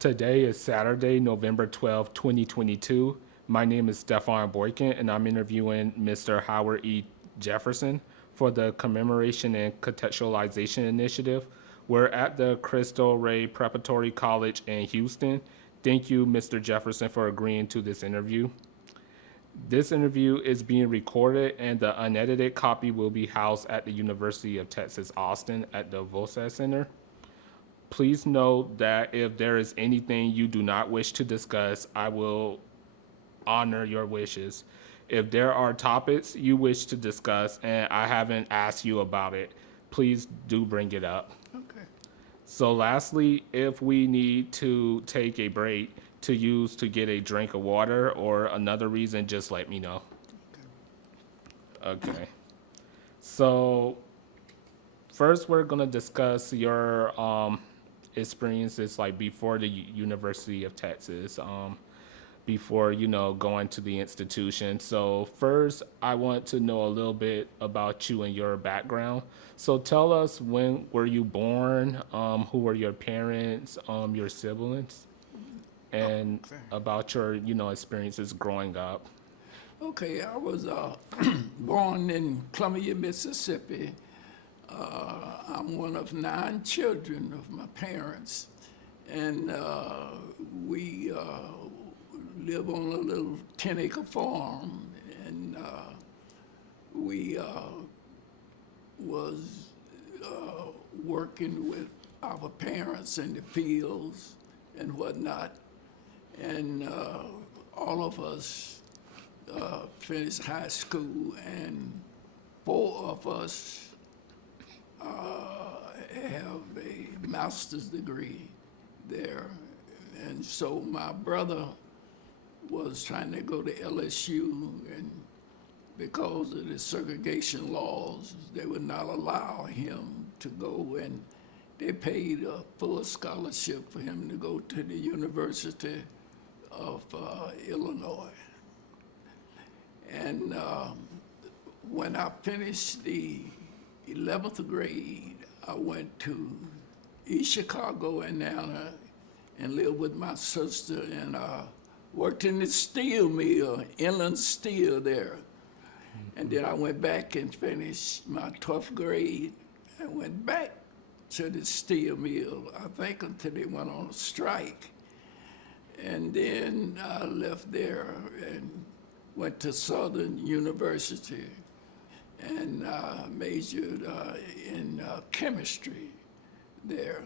Today is Saturday, November 12th, 2022. My name is Stefan Boykin, and I'm interviewing Mr. Howard E. Jefferson for the Commemoration and Contextualization Initiative. We're at the Cristo Rey Preparatory College in Houston. Thank you, Mr. Jefferson, for agreeing to this interview. This interview is being recorded, and the unedited copy will be housed at the University of Texas, Austin at the Vosa Center. Please note that if there is anything you do not wish to discuss, I will honor your wishes. If there are topics you wish to discuss and I haven't asked you about it, please do bring it up. Okay. So lastly, if we need to take a break to use to get a drink of water or another reason, just let me know. Okay. So first we're gonna discuss your experiences like before the University of Texas, before going to the institution. So first, I want to know a little bit about you and your background. So tell us, when were you born? Who were your parents? Your siblings, and Okay. about your experiences growing up. Okay, I was born in Columbia, Mississippi. I'm one of 9 children of my parents, and we live on a little 10-acre farm, and we was working with our parents in the fields and whatnot, and all of us finished high school, and 4 of us have a master's degree there. And so my brother was trying to go to LSU, and because of the segregation laws, they would not allow him to go, and they paid a full scholarship for him to go to the University of Illinois. And when I finished the 11th grade, I went to East Chicago, Indiana, and lived with my sister, and worked in the steel mill, inland steel there. And then I went back and finished my 12th grade and went back to the steel mill, I think until they went on a strike. And then I left there and went to Southern University and majored in chemistry there.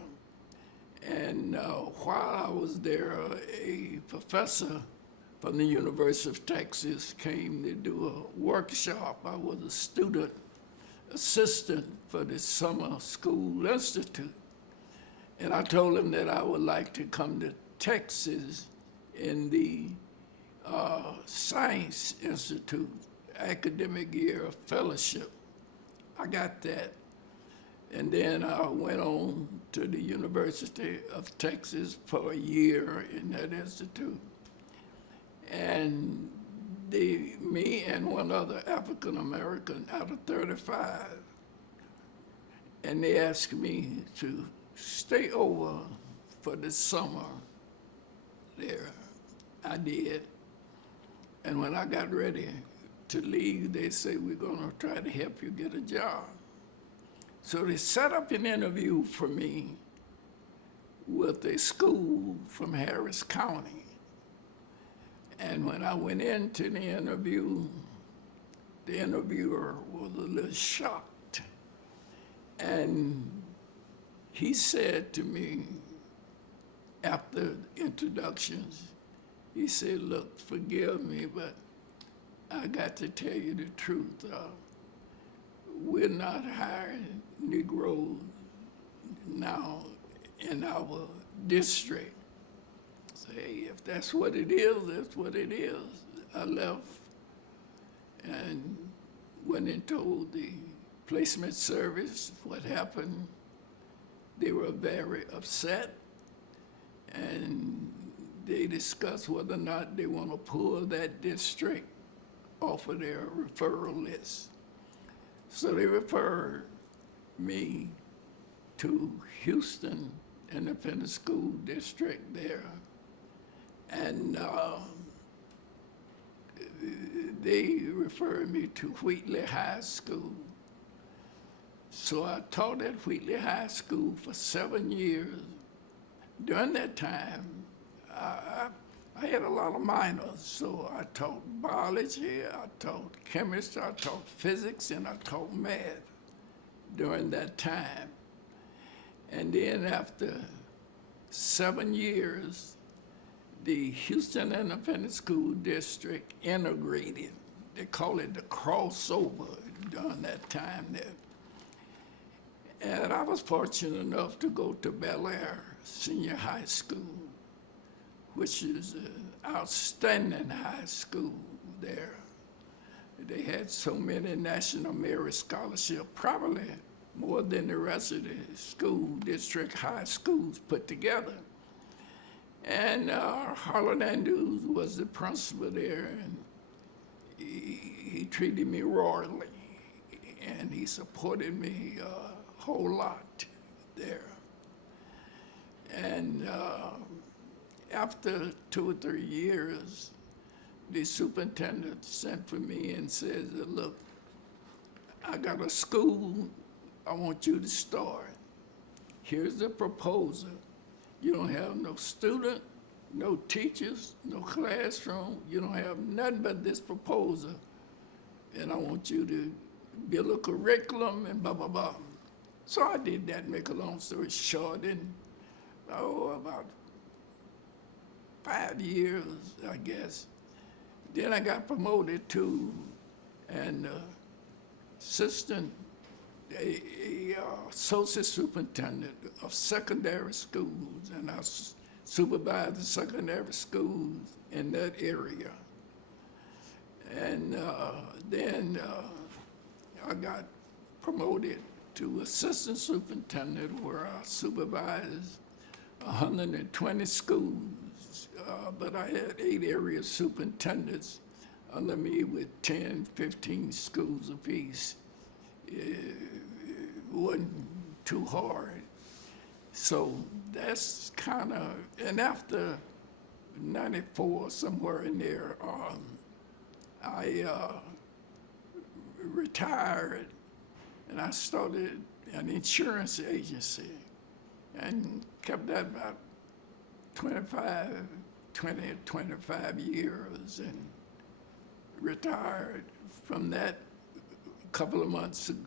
And while I was there, a professor from the University of Texas came to do a workshop. I was a student assistant for the Summer School Institute. And I told him that I would like to come to Texas in the Science Institute academic year of fellowship. I got that. And then I went on to the University of Texas for a year in that institute. And me and one other African American out of 35, and they asked me to stay over for the summer there. I did. And when I got ready to leave, they said, we're gonna try to help you get a job. So they set up an interview for me with a school from Harris County. And when I went into the interviewer was a little shocked. And he said to me after introductions, he said, look, forgive me, but I got to tell you the truth. We're not hiring Negroes now in our district. So, hey, if that's what it is, that's what it is. I left and went and told the placement service what happened. They were very upset, and they discussed whether or not they want to pull that district off of their referral list. So they referred me to Houston Independent School District there. And they referred me to Wheatley High School. So I taught at Wheatley High School for 7 years. During that time, I had a lot of minors, so I taught biology, I taught chemistry, I taught physics, and I taught math during that time. And then after 7 years, the Houston Independent School District integrated. They call it the crossover during that time there. And I was fortunate enough to go to Bel Air Senior High School, which is an outstanding high school there. They had so many National Merit Scholarships, probably more than the rest of the school district high schools put together. And Harlan Andrews was the principal there, and he treated me royally, and he supported me a whole lot there. And after 2 or 3 years, the superintendent sent for me and said, look, I got a school I want you to start. Here's the proposal. You don't have no student, no teachers, no classroom. You don't have nothing but this proposal. And I want you to build a curriculum and blah, blah, blah. So I did that, make a long story short, and about 5 years, I guess. Then I got promoted to an assistant, associate superintendent of secondary schools, and I supervised the secondary schools in that area. And then I got promoted to assistant superintendent, where I supervised 120 schools, but I had 8 area superintendents under me with 10, 15 schools apiece. It wasn't too hard. So that's kind of, and after 94, somewhere in there, I retired, and I started an insurance agency and kept that about 20 or 25 years, and retired from that a couple of months ago.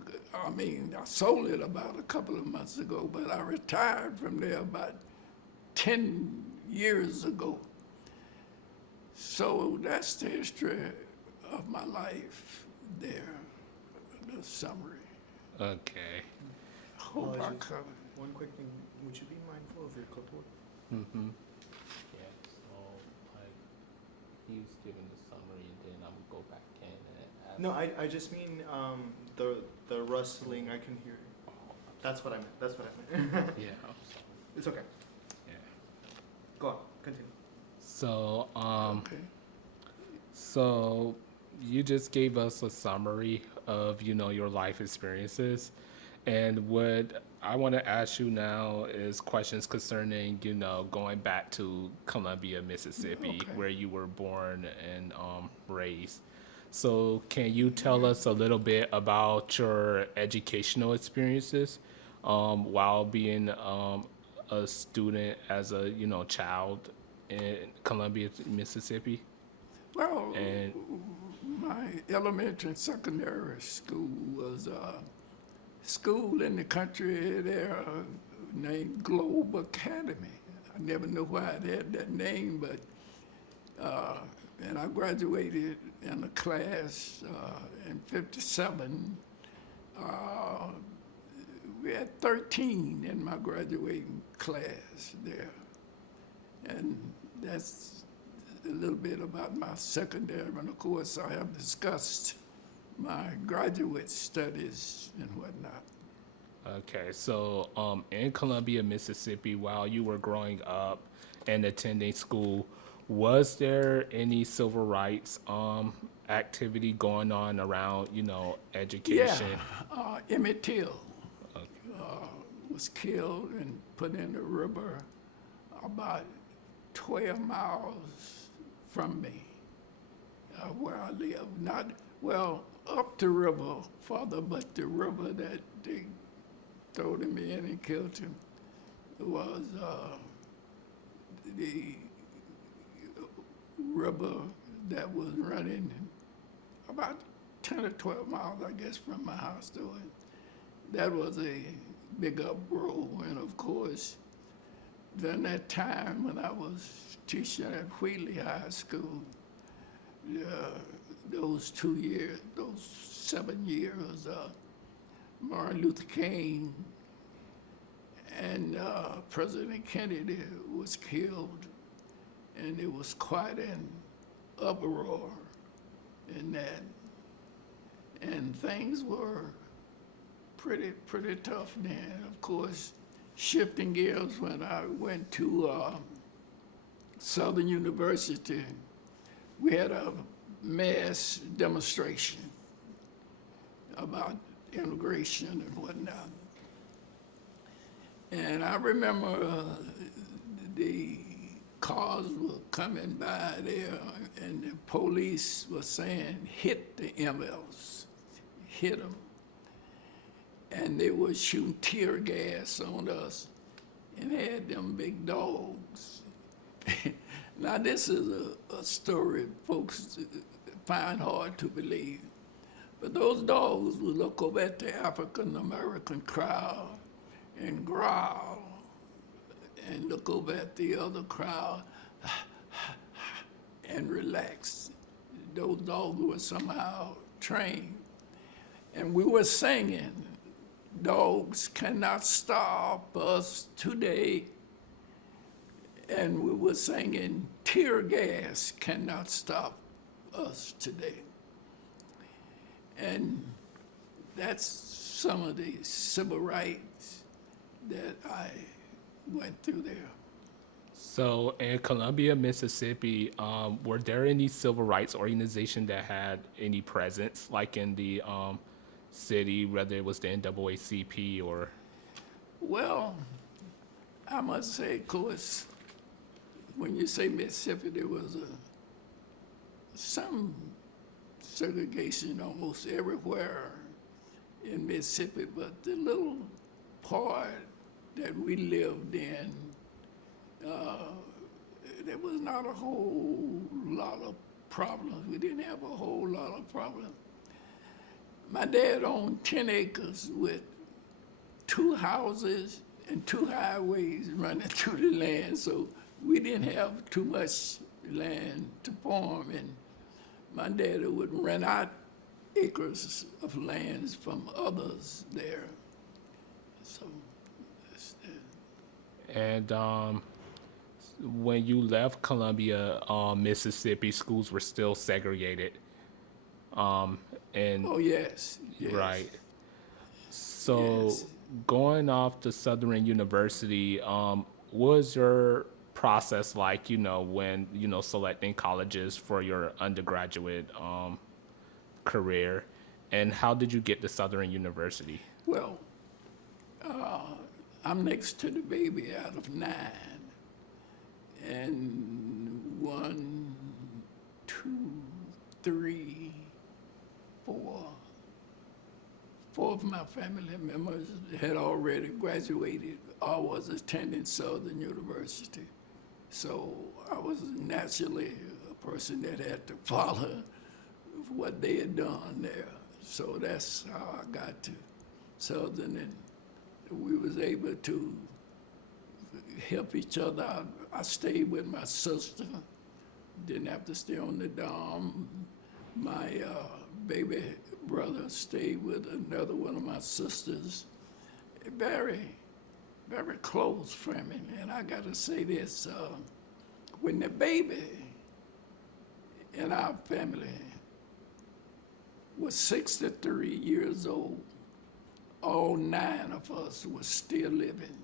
I mean, I sold it about a couple of months ago, but I retired from there about 10 years ago. So that's the history of my life there, the summary. Okay. Hope I Just covered. one quick thing, would you be mindful of your clipboard? Mm-hmm. Yeah, so like he was giving the summary and then I'm gonna go back in and add. No, I just mean the rustling, I can hear it. That's what I meant. Yeah, I'm sorry. It's okay. Yeah. Go on, continue. So Okay. so you just gave us a summary of, your life experiences. And what I want to ask you now is questions concerning, going back to Columbia, Mississippi, Okay. where you were born and raised. So can you tell us a little bit about your educational experiences while being a student as a, child in Columbia, Mississippi? Well, And my elementary and secondary school was a school in the country there named Globe Academy. I never knew why it had that name, but and I graduated in a class in '57. We had 13 in my graduating class there, and that's a little bit about my secondary. And of course, I have discussed my graduate studies and whatnot. okay, so in Columbia, Mississippi, while you were growing up and attending school, was there any civil rights activity going on around, education? Yeah, Emmett Till was killed and put in the river about 12 miles from me, where I live. Not, well, up the river further, but the river that they threw him in and killed him was the river that was running about 10 or 12 miles, I guess, from my house to it. That was a big uproar, and of course, during that time when I was teaching at Wheatley High School, those 2 years, those 7 years, Martin Luther King and President Kennedy was killed, and it was quite an uproar in that, and things were pretty tough then. Of course, shifting gears, when I went to Southern University, we had a mass demonstration about immigration and whatnot. And I remember the cars were coming by there, and the police were saying, hit the MLs, hit them. And they were shooting tear gas on us and had them big dogs. Now, this is a story folks find hard to believe. But those dogs would look over at the African-American crowd and growl, and look over at the other crowd and relax. Those dogs were somehow trained. And we were singing, dogs cannot stop us today. And we were singing, tear gas cannot stop us today. And that's some of the civil rights that I went through there. So in Columbia, Mississippi, were there any civil rights organization that had any presence, like in the city, whether it was the NAACP or? Well, I must say, of course, when you say Mississippi, there was some segregation almost everywhere in Mississippi, but the little part that we lived in, there was not a whole lot of problems. We didn't have a whole lot of problems. My dad owned 10 acres with 2 houses and 2 highways running through the land, so we didn't have too much land to farm, and my dad would rent out acres of lands from others there. So that's that. And when you left Columbia, Mississippi, schools were still segregated. And Oh, yes, yes. right. So Yes. going off to Southern University, what was your process like, when, selecting colleges for your undergraduate career? And how did you get to Southern University? Well, I'm next to the baby out of 9. And 1, 2, 3, 4. 4 of my family members had already graduated or was attending Southern University. So I was naturally a person that had to follow what they had done there. So that's how I got to Southern, and we was able to help each other out. I stayed with my sister, didn't have to stay on the dorm. My baby brother stayed with another one of my sisters. Very, very close family. And I gotta say this, when the baby in our family was 63 years old, all 9 of us were still living.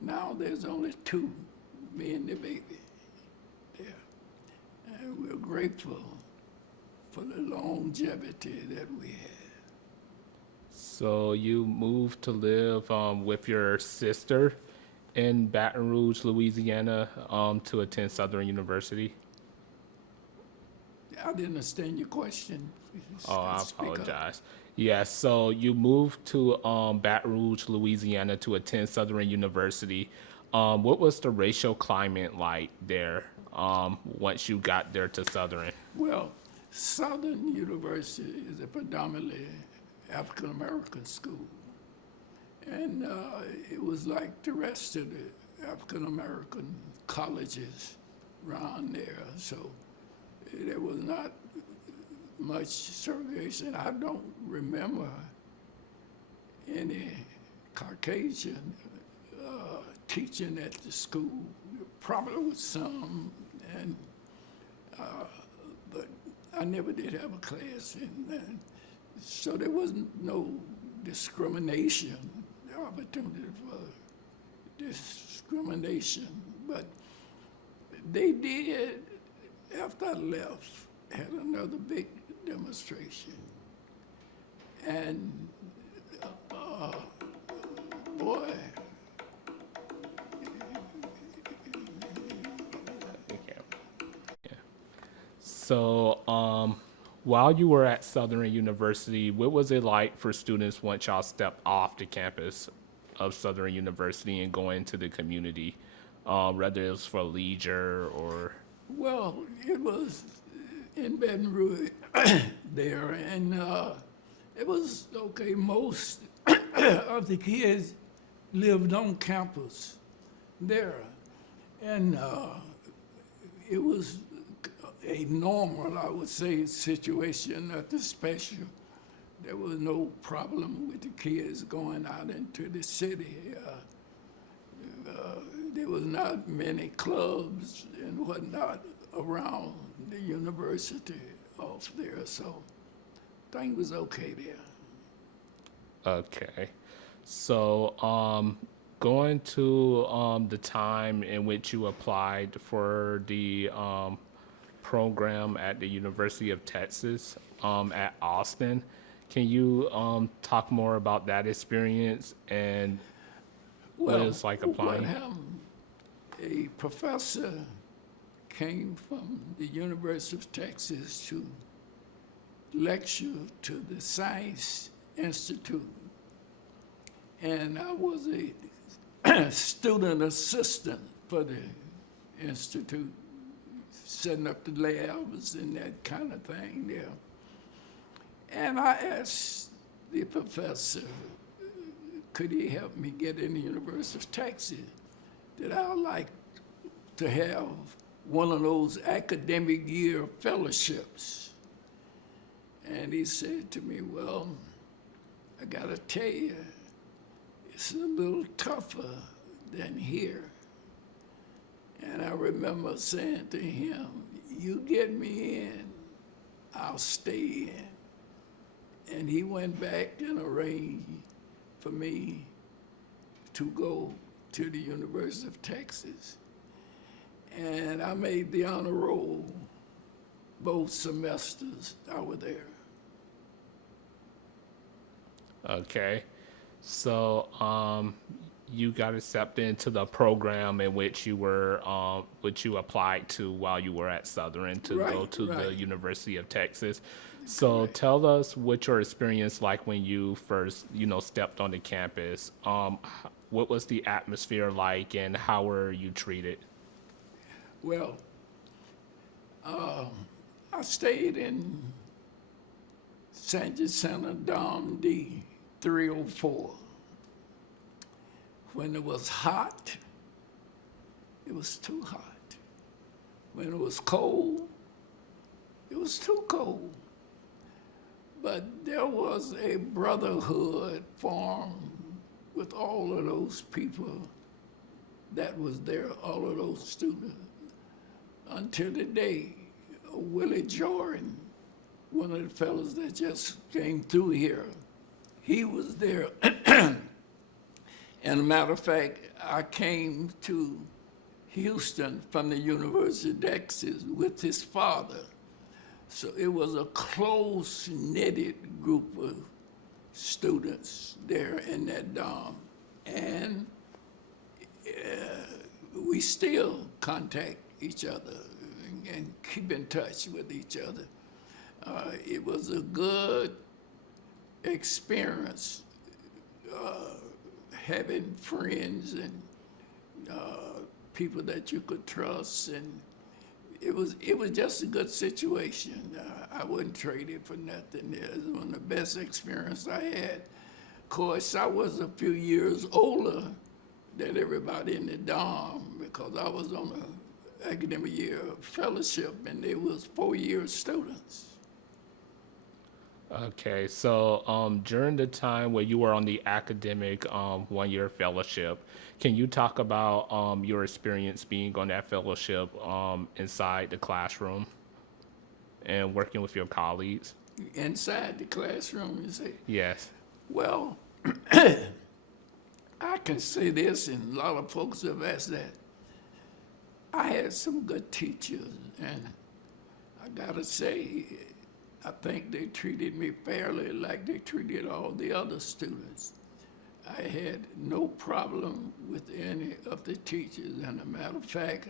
Now there's only 2, me and the baby there. And we're grateful for the longevity that we had. So you moved to live with your sister in Baton Rouge, Louisiana, to attend Southern University. I didn't understand your question. Please, Oh, I speak up. apologize. Yes, so you moved to Baton Rouge, Louisiana, to attend Southern University. What was the racial climate like there once you got there to Southern? Well, Southern University is a predominantly African American school, and it was like the rest of the African American colleges around there. So there was not much segregation. I don't remember any Caucasian teaching at the school. Probably was some, and but I never did have a class, and so there wasn't no discrimination, opportunity for discrimination. But they did, after I left, had another big demonstration, and boy, So, while you were at Southern University, what was it like for students once y'all stepped off the campus of Southern University and going into the community, whether it was for leisure or? well, it was in Baton Rouge there, and it was okay. Most of the kids lived on campus there, and it was a normal, I would say, situation, nothing special. There was no problem with the kids going out into the city. There was not many clubs and whatnot around the university off there, so things was okay there. Okay. So, going to the time in which you applied for the program at the University of Texas at Austin, can you talk more about that experience and what it's like applying? What happened, a professor came from the University of Texas to lecture to the Science Institute. And I was a student assistant for the Institute, setting up the labs and that kind of thing there. And I asked the professor, could he help me get in the University of Texas? That I'd like to have one of those academic year fellowships. And he said to me, well, I gotta tell you, it's a little tougher than here. And I remember saying to him, you get me in, I'll stay in. And he went back and arranged for me to go to the University of Texas. And I made the honor roll both semesters I was there. Okay. So, you got accepted into the program in which you were, which you applied to while you were at Southern to go to the University of Texas. So tell us what your experience like when you first, stepped on the campus. What was the atmosphere like and how were you treated? Well, I stayed in San Jacinto Dom D 304. When it was hot, it was too hot. When it was cold, it was too cold. But there was a brotherhood formed with all of those people that was there, all of those students. Until the day, Willie Jordan, one of the fellows that just came through here, he was there. And a matter of fact, I came to Houston from the University of Texas with his father. So it was a close-knitted group of students there in that dorm. And we still contact each other and keep in touch with each other. It was a good experience having friends and people that you could trust, and it was just a good situation. I wouldn't trade it for nothing. It was one of the best experiences I had. Of course, I was a few years older than everybody in the dorm because I was on an academic year fellowship, and they was 4-year students. Okay, so during the time where you were on the academic 1-year fellowship, can you talk about your experience being on that fellowship inside the classroom and working with your colleagues? Inside the classroom, you say? Yes. Well, I can say this, and a lot of folks have asked that. I had some good teachers, and I gotta say, I think they treated me fairly like they treated all the other students. I had no problem with any of the teachers, and as a matter of fact,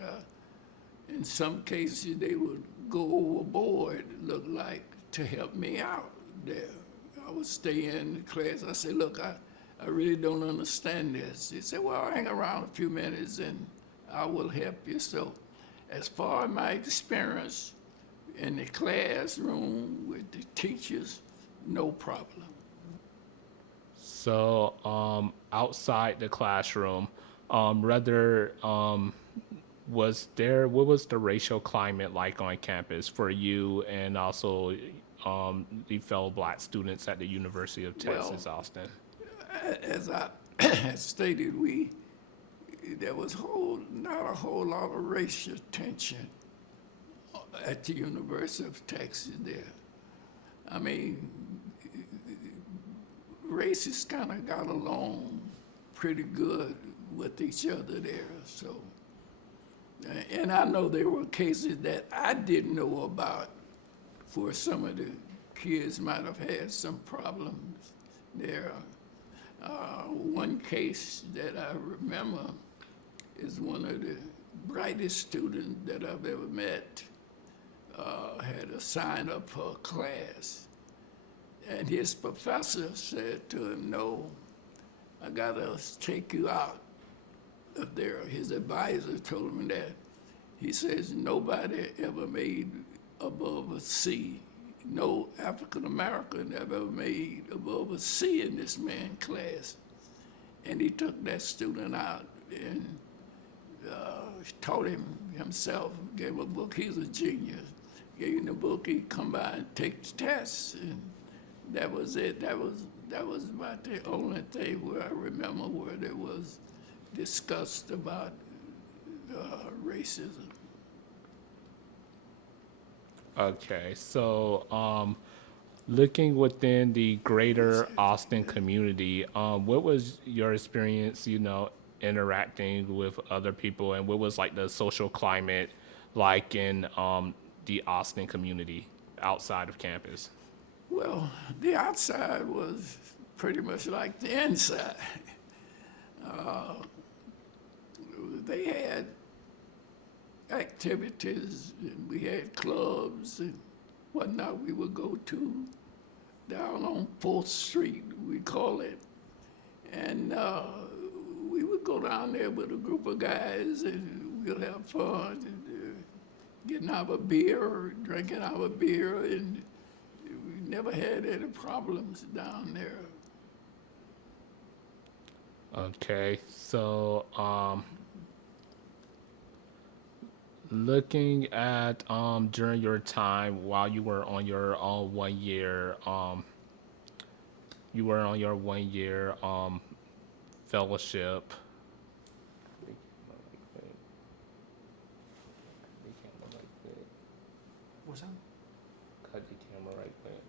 in some cases, they would go overboard, look like, to help me out there. I would stay in class. I said, look, I really don't understand this. He said, well, hang around a few minutes and I will help you. So as far as my experience in the classroom with the teachers, no problem. So outside the classroom, what was the racial climate like on campus for you and also the fellow Black students at the University of Texas, Austin? As I stated, there was not a whole lot of racial tension at the University of Texas there. I mean, races kind of got along pretty good with each other there. So, and I know there were cases that I didn't know about, for some of the kids might have had some problems there. One case that I remember is one of the brightest students that I've ever met had to sign up for a class. And his professor said to him, no, I gotta take you out of there. His advisor told him that. He says, nobody ever made above a C. No African American ever made above a C in this man's class. And he took that student out and taught him himself, gave him a book. He's a genius. Gave him the book, he'd come by and take the tests. And that was it. That was about the only thing where I remember where there was discussed about racism. Okay, so looking within the greater Austin community, what was your experience, interacting with other people, and what was like the social climate like in the Austin community outside of campus? Well, the outside was pretty much like the inside. They had activities, and we had clubs and whatnot we would go to down on 4th Street, we call it. And we would go down there with a group of guys and we'd have fun, and, getting our beer, drinking our beer, and we never had any problems down there. Okay, so looking at during your time while you were on your 1 year fellowship. What's that? Cut the camera right quick.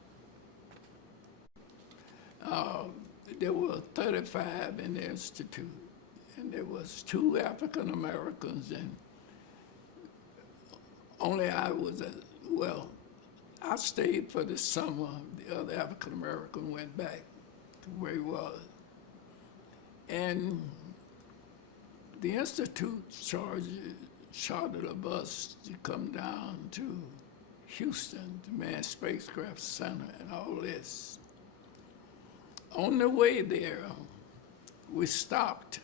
There were 35 in the institute, and there was 2 African Americans, and only I was, I stayed for the summer. The other African American went back. where he was. And the Institute chartered a bus to come down to Houston, the Manned Spacecraft Center, and all this. On the way there, we stopped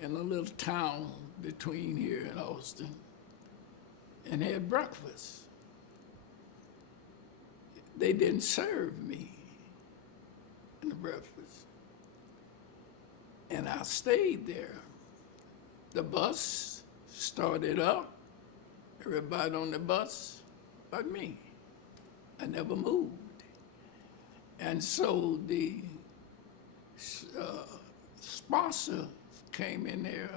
in a little town between here and Austin and had breakfast. They didn't serve me in the breakfast. And I stayed there. The bus started up, everybody on the bus but me. I never moved. And so the sponsor came in there,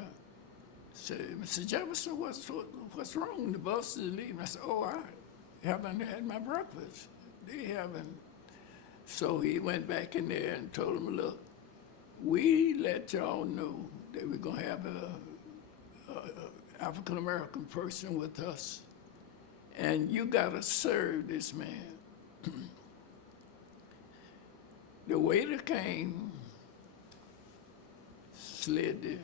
said, Mr. Jefferson, what's wrong? The bus is leaving. I said, oh, I haven't had my breakfast. They haven't. So he went back in there and told them, look, we let y'all know that we're gonna have a African-American person with us, and you gotta serve this man. The waiter came, slid the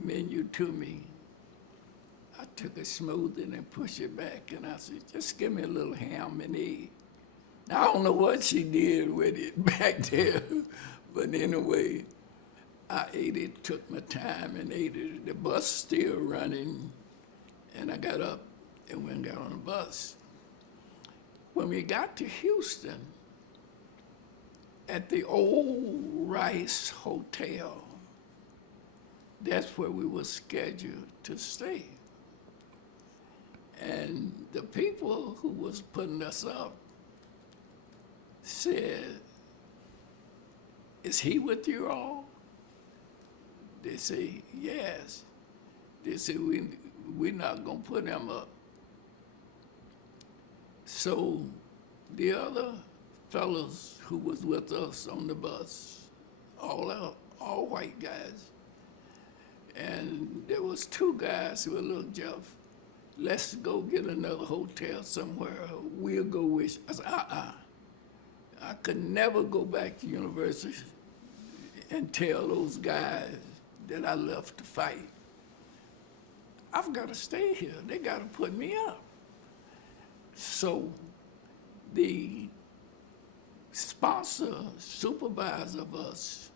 menu to me. I took a smoothie and pushed it back, and I said, just give me a little ham and egg. Now, I don't know what she did with it back there, but anyway, I ate it, took my time and ate it. The bus still running, and I got up and went and got on the bus. When we got to Houston, at the Old Rice Hotel, that's where we were scheduled to stay. And the people who was putting us up said, is he with you all? They say, yes. They said, we're not gonna put him up. So the other fellows who was with us on the bus, all white guys, and there was two guys who were, look, Jeff, let's go get another hotel somewhere. We'll go with you. I said, I could never go back to university and tell those guys that I left to fight. I've got to stay here. They got to put me up. So the sponsor, supervisor of us,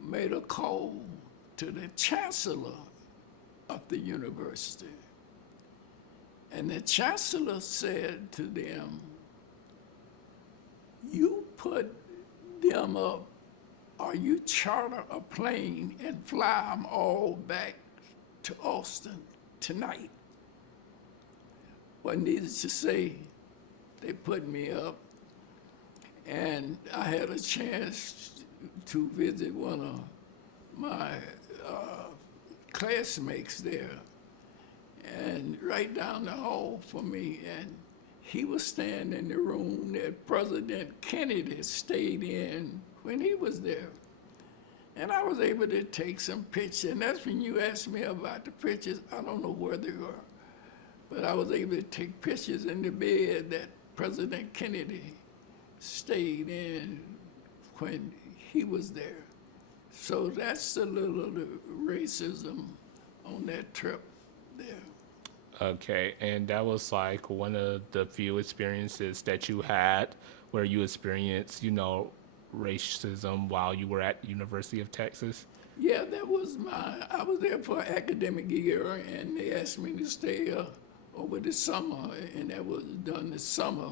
made a call to the chancellor of the university. And the chancellor said to them, you put them up, or you charter a plane and fly them all back to Austin tonight. Well, needless to say, they put me up, and I had a chance to visit one of my classmates there, and right down the hall from me, and he was staying in the room that President Kennedy stayed in when he was there. And I was able to take some pictures, and that's when you asked me about the pictures. I don't know where they were, but I was able to take pictures in the bed that President Kennedy stayed in when he was there. So that's a little of the racism on that trip there. Okay, and that was like one of the few experiences that you had where you experienced, racism while you were at University of Texas? Yeah, I was there for an academic year, and they asked me to stay over the summer, and that was done this summer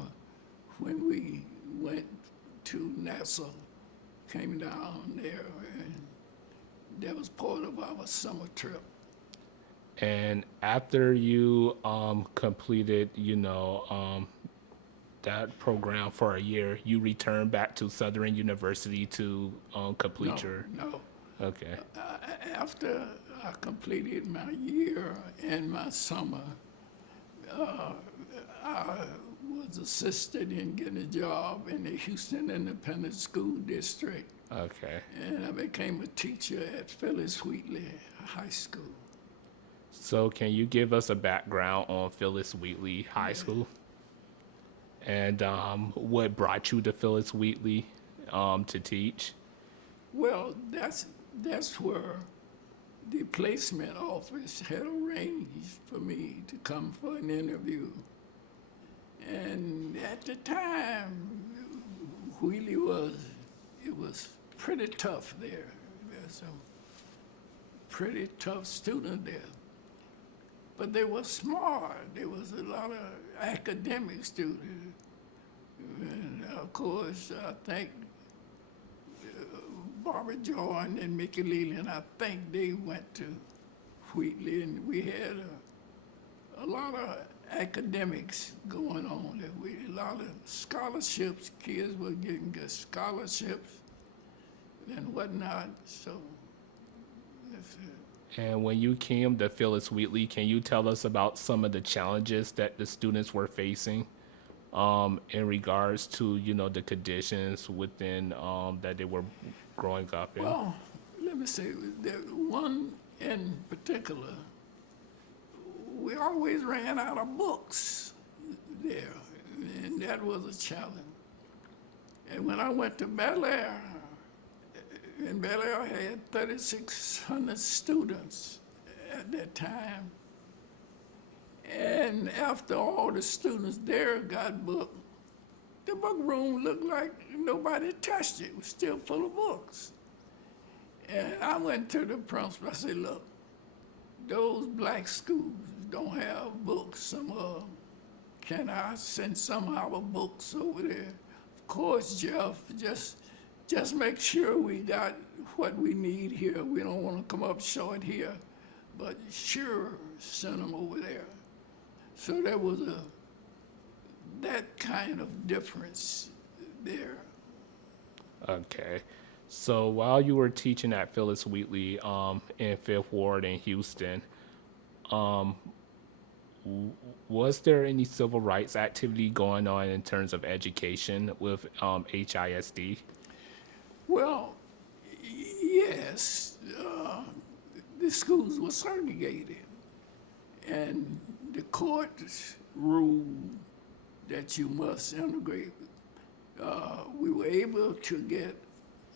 when we went to NASA, came down there, and that was part of our summer trip. And after you completed, that program for a year, you returned back to Southern University to complete your... No. Okay. After I completed my year and my summer, I was assisted in getting a job in the Houston Independent School District. Okay. And I became a teacher at Phyllis Wheatley High School. So can you give us a background on Phyllis Wheatley High School? And what brought you to Phyllis Wheatley? to teach? Well, that's where the placement office had arranged for me to come for an interview. And at the time, Wheatley it was pretty tough there. There's some pretty tough students there. But they were smart. There was a lot of academic students. And of course, I think Barbara Jordan and Mickey Leland, I think they went to Wheatley, and we had a lot of academics going on. A lot of scholarships. Kids were getting good scholarships and whatnot. So that's it. And when you came to Phyllis Wheatley, can you tell us about some of the challenges that the students were facing in regards to, the conditions within that they were growing up in? Well, let me say, there one in particular, we always ran out of books there, and that was a challenge. And when I went to Bel Air, and Bel Air had 3,600 students at that time, and after all the students there got booked, the book room looked like nobody touched it. It was still full of books. And I went to the principal. I said, look, those black schools don't have books. Some of them. Can I send some of our books over there? Of course, Jeff, just make sure we got what we need here. We don't want to come up short here. But sure, send them over there. So there was that kind of difference there. Okay. So while you were teaching at Phyllis Wheatley in Fifth Ward in Houston, was there any civil rights activity going on in terms of education with HISD? Well, yes, the schools were segregated, and the courts ruled that you must integrate. We were able to get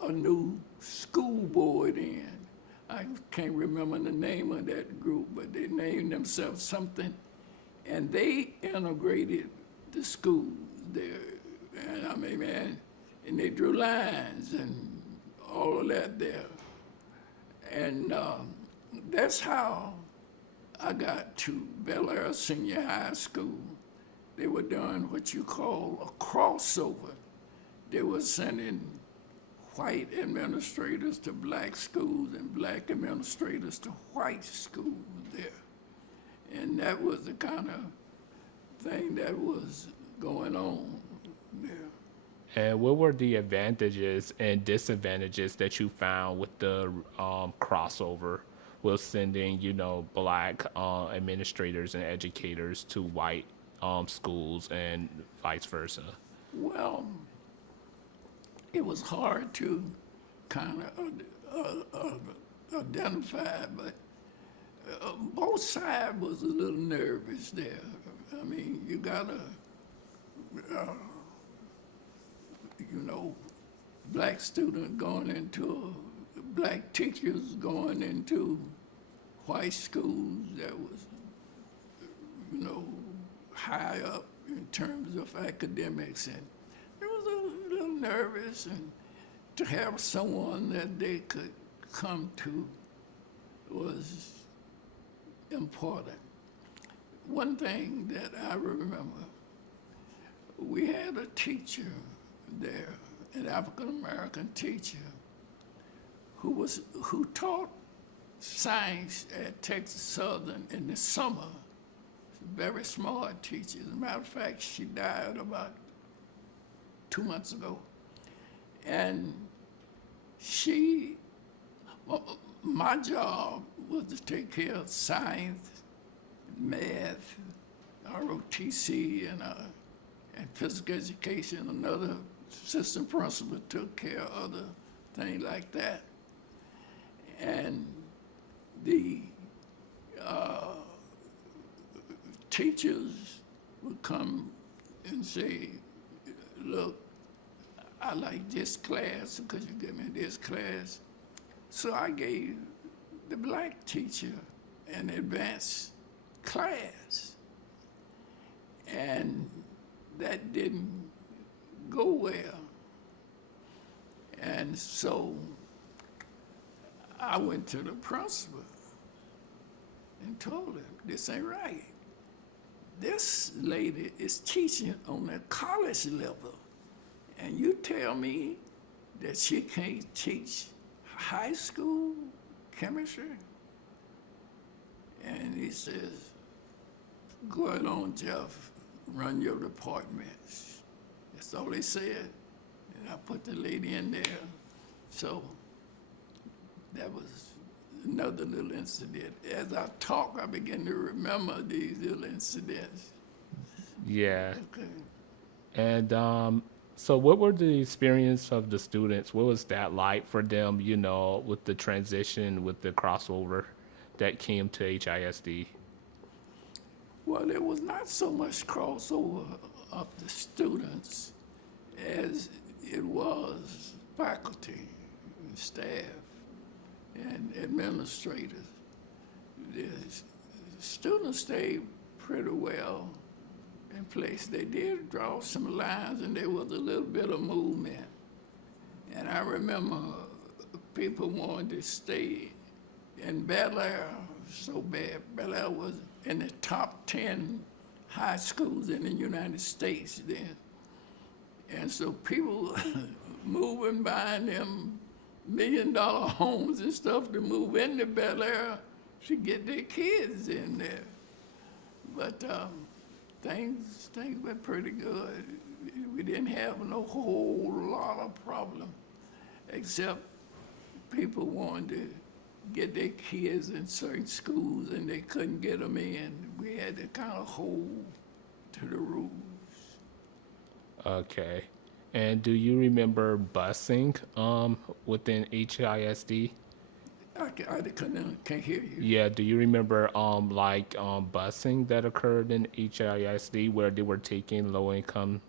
a new school board in. I can't remember the name of that group, but they named themselves something, and they integrated the schools there. And I mean, man, and they drew lines and all of that there. And that's how I got to Bel Air Senior High School. They were doing what you call a crossover. They were sending white administrators to black schools and black administrators to white schools there. And that was the kind of thing that was going on there. And what were the advantages and disadvantages that you found with the crossover with sending, black administrators and educators to white schools and vice versa? Well, it was hard to kind of identify, but both sides was a little nervous there. I mean, you gotta, black student going into, black teachers going into white schools that was, high up in terms of academics, and it was a little nervous, and to have someone that they could come to was important. One thing that I remember, we had a teacher there, an African-American teacher, who taught science at Texas Southern in the summer. Very smart teacher. As a matter of fact, she died about 2 months ago. And my job was to take care of science, math, ROTC, and physical education. Another assistant principal took care of other things like that. And the teachers would come and say, look, I like this class because you give me this class. So I gave the black teacher an advanced class. And that didn't go well. And so I went to the principal and told him, this ain't right. This lady is teaching on the college level, and you tell me that she can't teach high school chemistry? And he says, go ahead on, Jeff, run your departments. That's all they said. And I put the lady in there. So that was another little incident. As I talk, I begin to remember these little incidents. Yeah. Okay. And so what were the experience of the students? What was that like for them, with the transition, with the crossover that came to HISD? Well, there was not so much crossover of the students as it was faculty, and staff, and administrators. The students stayed pretty well in place. They did draw some lines, and there was a little bit of movement. And I remember people wanted to stay in Bel Air so bad. Bel Air was in the top 10 high schools in the United States then. And so people moving, buying them $1 million homes and stuff to move into Bel Air to get their kids in there. But things went pretty good. We didn't have no whole lot of problem, except people wanted to get their kids in certain schools and they couldn't get them in. We had to kind of hold to the rules. Okay. And do you remember busing within HISD? I can't hear you. Yeah, do you remember busing that occurred in HISD where they were taking low income?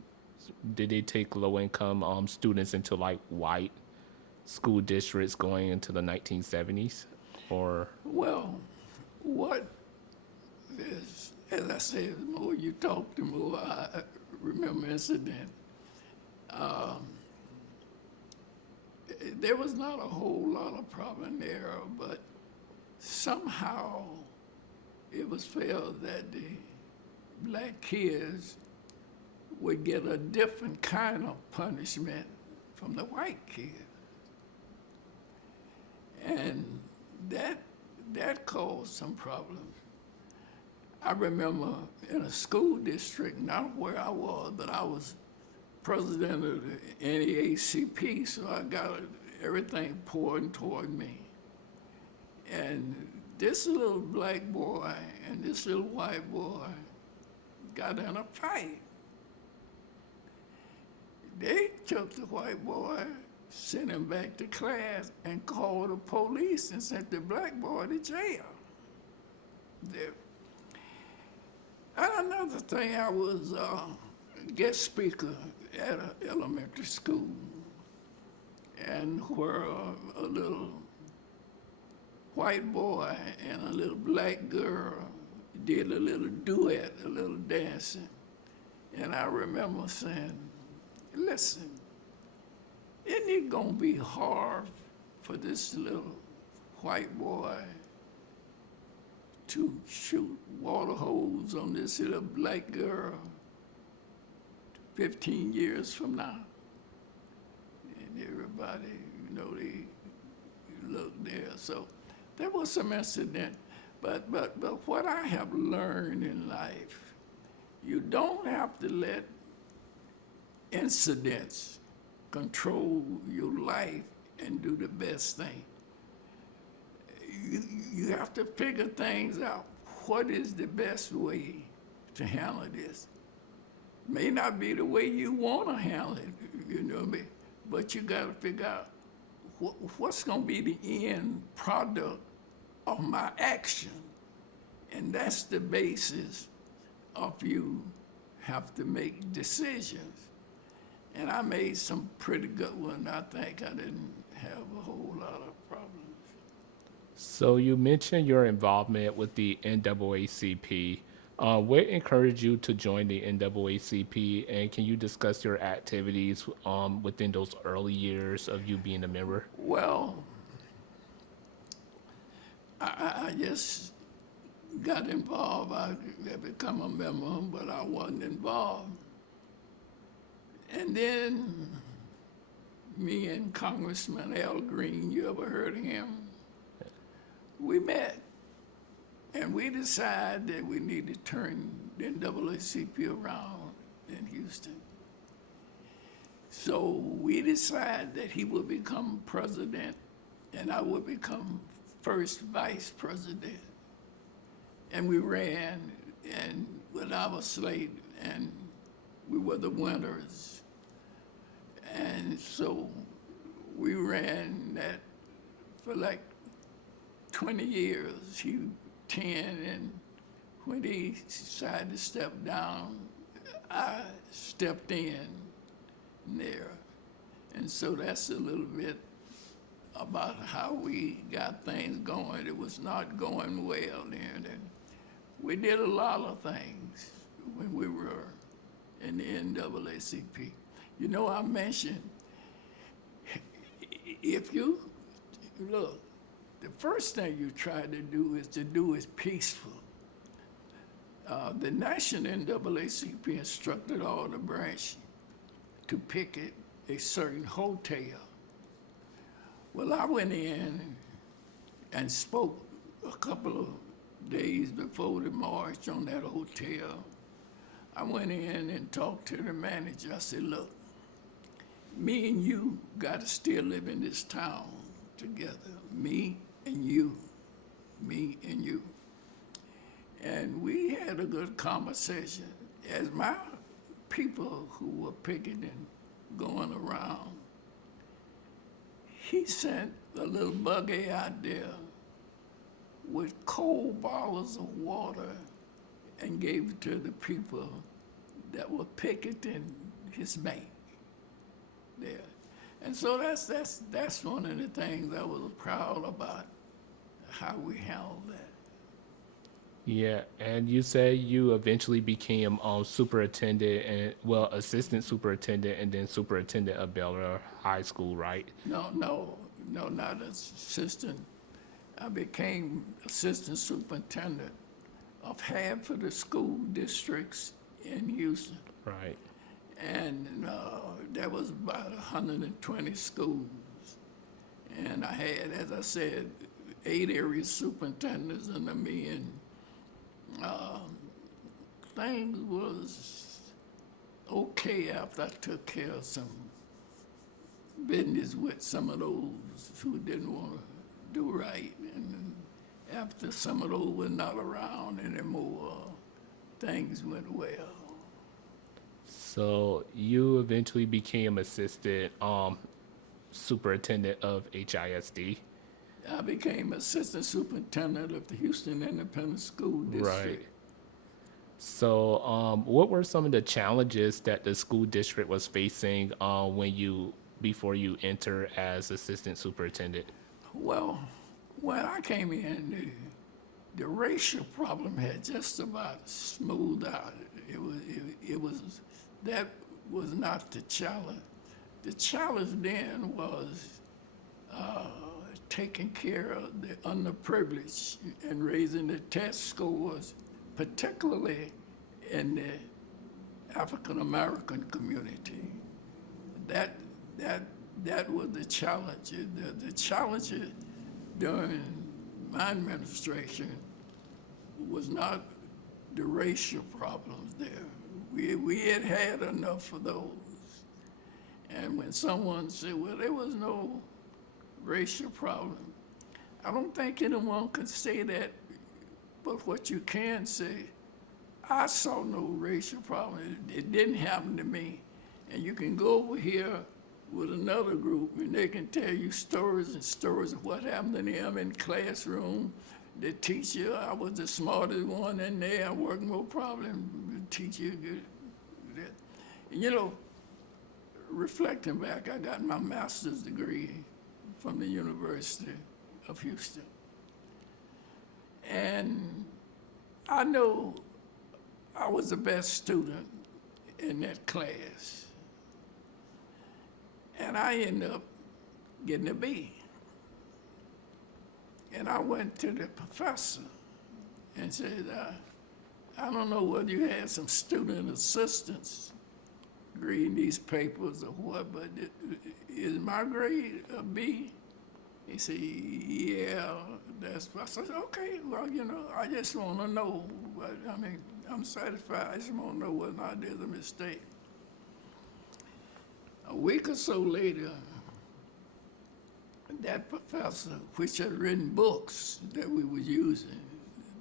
Did they take low income students into like white school districts going into the 1970s? Or Well, what is, as I said, the more you talk, the more I remember incident. There was not a whole lot of problem there, but somehow it was felt that the black kids would get a different kind of punishment from the white kids. And that caused some problems. I remember in a school district, not where I was, but I was president of the NAACP, so I got everything pouring toward me. And this little black boy and this little white boy got in a fight. They took the white boy, sent him back to class, and called the police and sent the black boy to jail. And another thing, I was guest speaker at an elementary school, and where a little white boy and a little black girl did a little duet, a little dancing. And I remember saying, listen, isn't it gonna be hard for this little white boy to shoot water hose on this little black girl 15 years from now? And everybody, they looked there. So there was some incident, but what I have learned in life, you don't have to let incidents control your life and do the best thing. You have to figure things out. What is the best way to handle this? May not be the way you want to handle it, but you got to figure out what's going to be the end product of my action. And that's the basis of you have to make decisions. And I made some pretty good ones. I think I didn't have a whole lot of problems. So you mentioned your involvement with the NAACP. What encouraged you to join the NAACP, and can you discuss your activities within those early years of you being a member? Well, I just got involved. I had become a member, but I wasn't involved. And then me and Congressman Al Green, you ever heard of him? We met, and we decided that we need to turn the NAACP around in Houston. So we decided that he would become president and I would become first vice president. And we ran and with our slate, and we were the winners. And so we ran that for like 20 years, he 10, and when he decided to step down, I stepped in there. And so that's a little bit about how we got things going. It was not going well then, and we did a lot of things when we were in the NAACP. You know, I mentioned, if you, look, the first thing you try to do is peaceful. The national NAACP instructed all the branch to picket a certain hotel. Well, I went in and spoke a couple of days before the march on that hotel. I went in and talked to the manager. I said, look, me and you got to still live in this town together. Me and you. Me and you. And we had a good conversation. As my people who were picketing, going around, he sent a little buggy out there with cold bottles of water and gave it to the people that were picketing his bank there. And so that's one of the things I was proud about, how we handled that. Yeah, and you say you eventually became superintendent and, well, assistant superintendent and then superintendent of Bel-Air High School, right? No, not assistant. I became assistant superintendent of half of the school districts in Houston. Right. And there was about 120 schools. And I had, as I said, 8 area superintendents under me, and things was okay after I took care of some business with some of those who didn't want to do right. And after some of those were not around anymore, things went well. So you eventually became assistant superintendent of HISD. I became assistant superintendent of the Houston Independent School District. Right. So what were some of the challenges that the school district was facing before you entered as assistant superintendent? Well, when I came in, the racial problem had just about smoothed out. That was not the challenge. The challenge then was taking care of the underprivileged and raising the test scores, particularly in the African American community. That was the challenge. The challenge during my administration was not the racial problems there. We had enough of those. And when someone said, well, there was no racial problem, I don't think anyone could say that, but what you can say, I saw no racial problem. It didn't happen to me. And you can go over here with another group and they can tell you stories and stories of what happened to them in classroom. The teacher, I was the smartest one in there, I worked no problem. The teacher, you know, reflecting back, I got my master's degree from the University of Houston. And I know I was the best student in that class. And I ended up getting a B. And I went to the professor and said, I don't know whether you had some student assistants reading these papers or what, but is my grade a B? He said, yeah, that's what I said. Okay, well, I just want to know, but I mean, I'm satisfied. I just want to know whether or not there's a mistake. A week or so later, that professor, which had written books that we were using,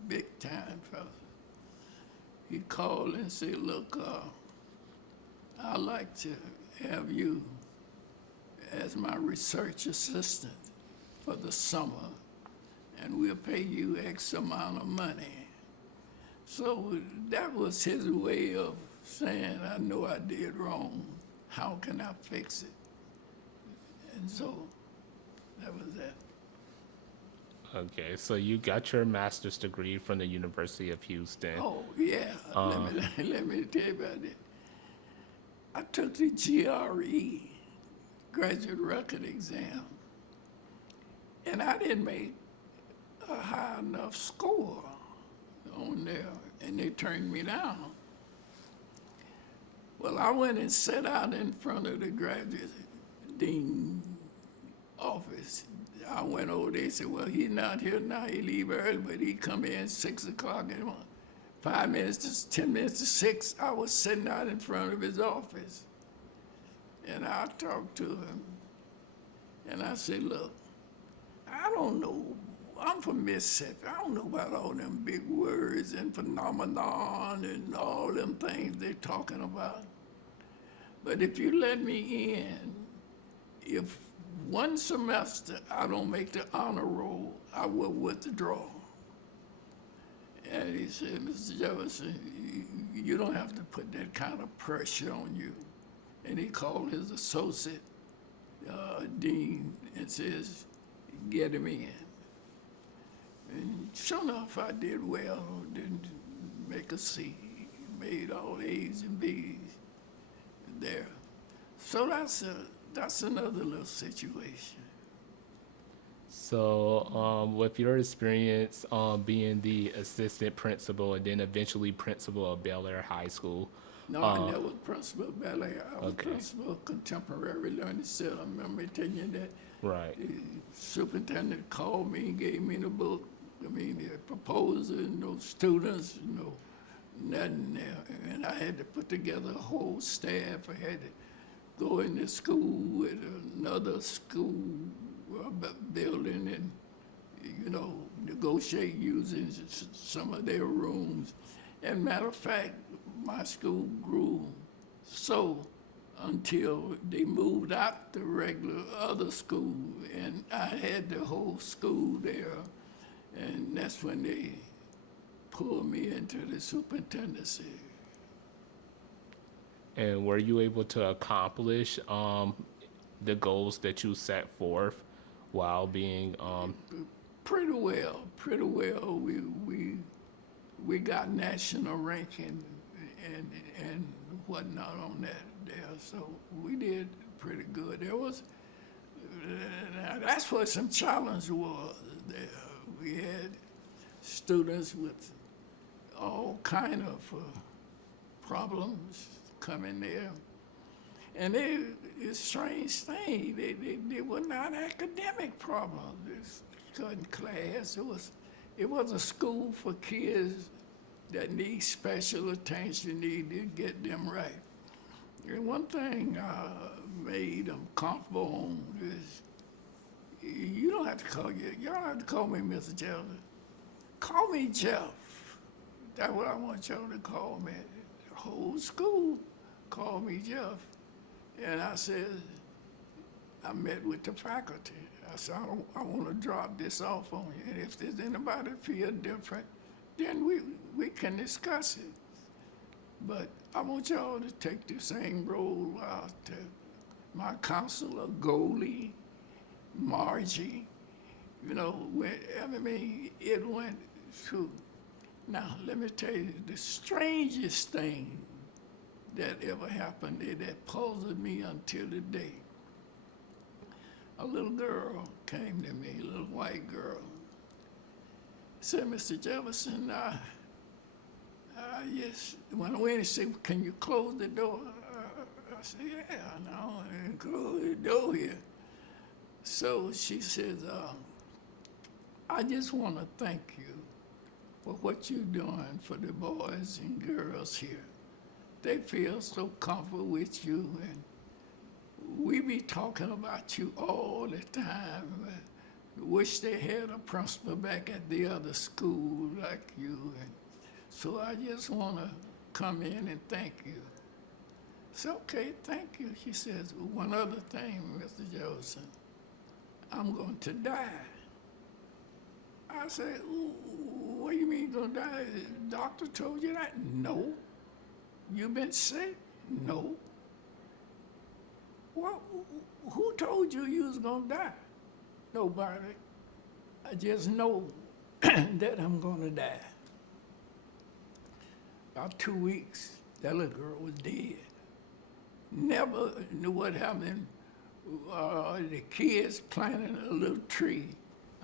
big time fella, he called and said, look, I'd like to have you as my research assistant for the summer, and we'll pay you X amount of money. So that was his way of saying, I know I did wrong. How can I fix it? And so that was that. Okay, so you got your master's degree from the University of Houston. Oh, yeah. Let me tell you about it. I took the GRE, graduate record exam, and I didn't make a high enough score on there, and they turned me down. Well, I went and sat out in front of the graduate dean office. I went over there and said, well, he's not here now, he leave early, but he come in 6 o'clock and 5 minutes to 10 minutes to 6, I was sitting out in front of his office. And I talked to him, and I said, look, I don't know, I'm from Mississippi, I don't know about all them big words and phenomenon and all them things they're talking about. But if you let me in, if one semester I don't make the honor roll, I will withdraw. And he said, Mr. Jefferson, you don't have to put that kind of pressure on you. And he called his associate dean and says, get him in. And sure enough, I did well, didn't make a C, made all A's and B's there. So that's another little situation. So with your experience being the assistant principal and then eventually principal of Bel Air High School. No, I never was principal of Bel Air. I was Okay. principal of Contemporary Learning Center. I remember telling you that. Right. The superintendent called me and gave me the book. I mean, the proposer, no students, no nothing there. And I had to put together a whole staff. I had to go into school with another school building and, negotiate using some of their rooms. And matter of fact, my school grew so until they moved out the regular other school, and I had the whole school there, and that's when they pulled me into the superintendency. And were you able to accomplish the goals that you set forth while being Pretty well. We got national ranking and whatnot on that there, so we did pretty good. There was, that's what some challenge was there. We had students with all kind of problems coming there. And it's a strange thing. They were not academic problems. It's cutting class. It was a school for kids that need special attention, need to get them right. And one thing I made them comfortable on is you don't have to call me Mr. Jefferson. Call me Jeff. That's what I want y'all to call me. The whole school called me Jeff. And I said, I met with the faculty. I said, I want to drop this off on you. And if there's anybody feel different, then we can discuss it. But I want y'all to take the same role out to my counselor, Goldie, Margie, I mean, it went through. Now, let me tell you, the strangest thing that ever happened that puzzled me until today. A little girl came to me, a little white girl, said, Mr. Jefferson, yes, when I went and said, can you close the door? I said, yeah, no, I didn't close the door here. So she says, I just want to thank you for what you're doing for the boys and girls here. They feel so comfortable with you, and we be talking about you all the time. Wish they had a principal back at the other school like you. And so I just want to come in and thank you. It's okay, thank you. She says, one other thing, Mr. Jefferson, I'm going to die. I said, what do you mean you're going to die? The doctor told you that? No. You been sick? No. Well, who told you you was going to die? Nobody. I just know that I'm going to die. About 2 weeks, that little girl was dead. Never knew what happened. The kids planted a little tree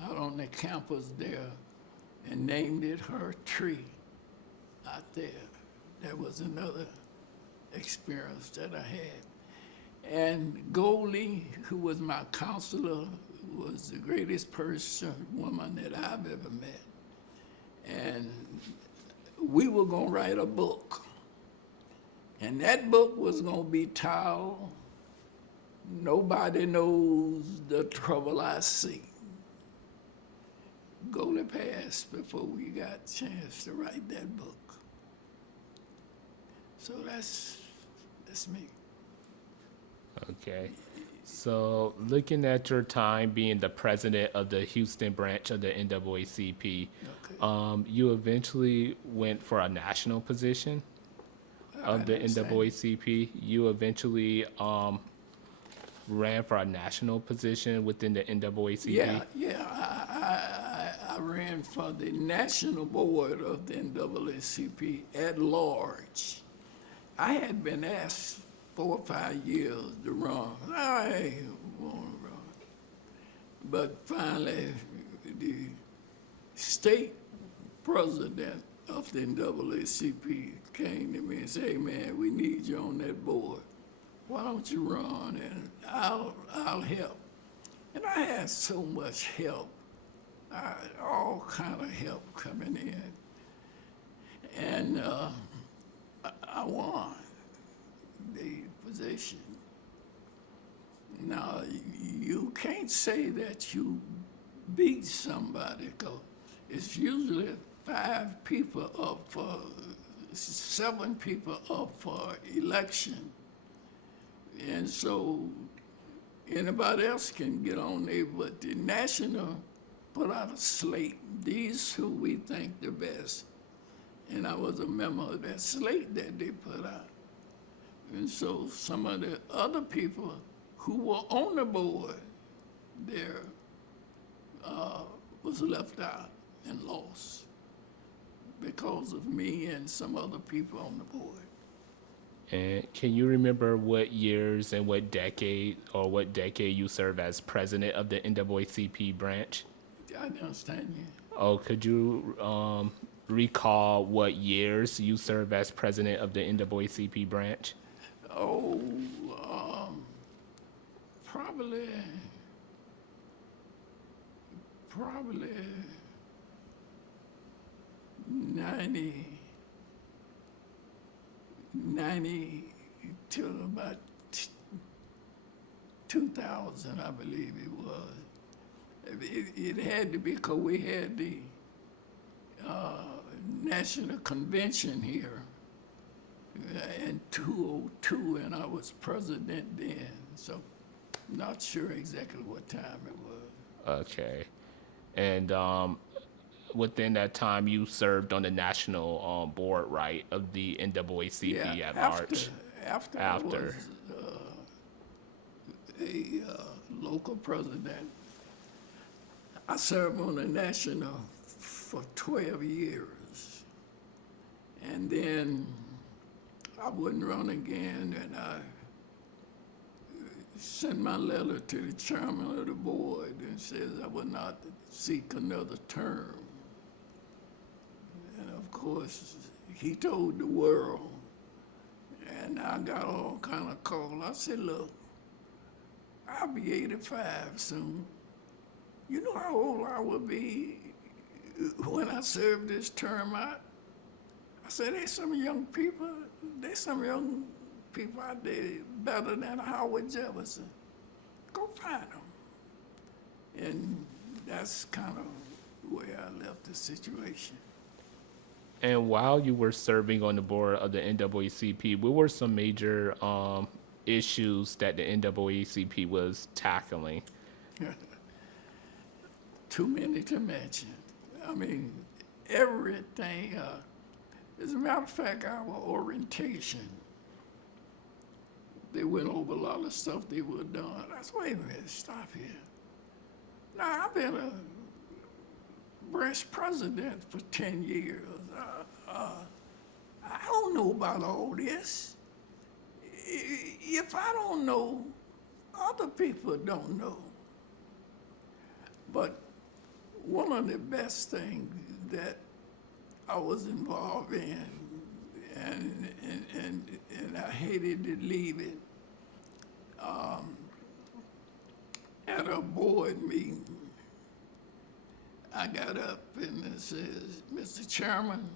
out on the campus there and named it her tree out there. That was another experience that I had. And Goldie, who was my counselor, was the greatest woman that I've ever met. And we were going to write a book. And that book was going to be titled, Nobody Knows the Trouble I See. Goldie passed before we got a chance to write that book. So that's me. Okay. So looking at your time being the president of the Houston branch of the NAACP, Okay. you eventually went for a national position of the NAACP. You eventually ran for a national position within the NAACP. I ran for the national board of the NAACP at large. I had been asked 4 or 5 years to run. I ain't want to run. But finally, the state president of the NAACP came to me and said, hey man, we need you on that board. Why don't you run and I'll help. And I had so much help, all kind of help coming in. And I won the position. Now, you can't say that you beat somebody, because it's usually 5 people up for, 7 people up for election. And so anybody else can get on there, but the national put out a slate. These who we think the best. And I was a member of that slate that they put out. And so some of the other people who were on the board there was left out and lost because of me and some other people on the board. And can you remember what years and what decade you served as president of the NAACP branch? I understand you. Oh, could you recall what years you served as president of the NAACP branch? Oh, probably 90 till about 2000, I believe it was. It had to be because we had the National Convention here in 202, and I was president then. So not sure exactly what time it was. Okay. And within that time, you served on the national board, right, of the NAACP at large? After I was a local president. I served on the national for 12 years. And then I wouldn't run again, and I sent my letter to the chairman of the board and says I would not seek another term. And of course, he told the world, and I got all kind of calls. I said, look, I'll be 85 soon. You know how old I will be when I serve this term out? I said, there's some young people out there better than Howard Jefferson. Go find them. And that's kind of where I left the situation. And while you were serving on the board of the NAACP, what were some major issues that the NAACP was tackling? Too many to mention. I mean, everything. As a matter of fact, our orientation, they went over a lot of stuff they were doing. I said, wait a minute, stop here. Now, I've been a branch president for 10 years. I don't know about all this. If I don't know, other people don't know. But one of the best things that I was involved in, and I hated to leave it, at a board meeting, I got up and it says, Mr. Chairman,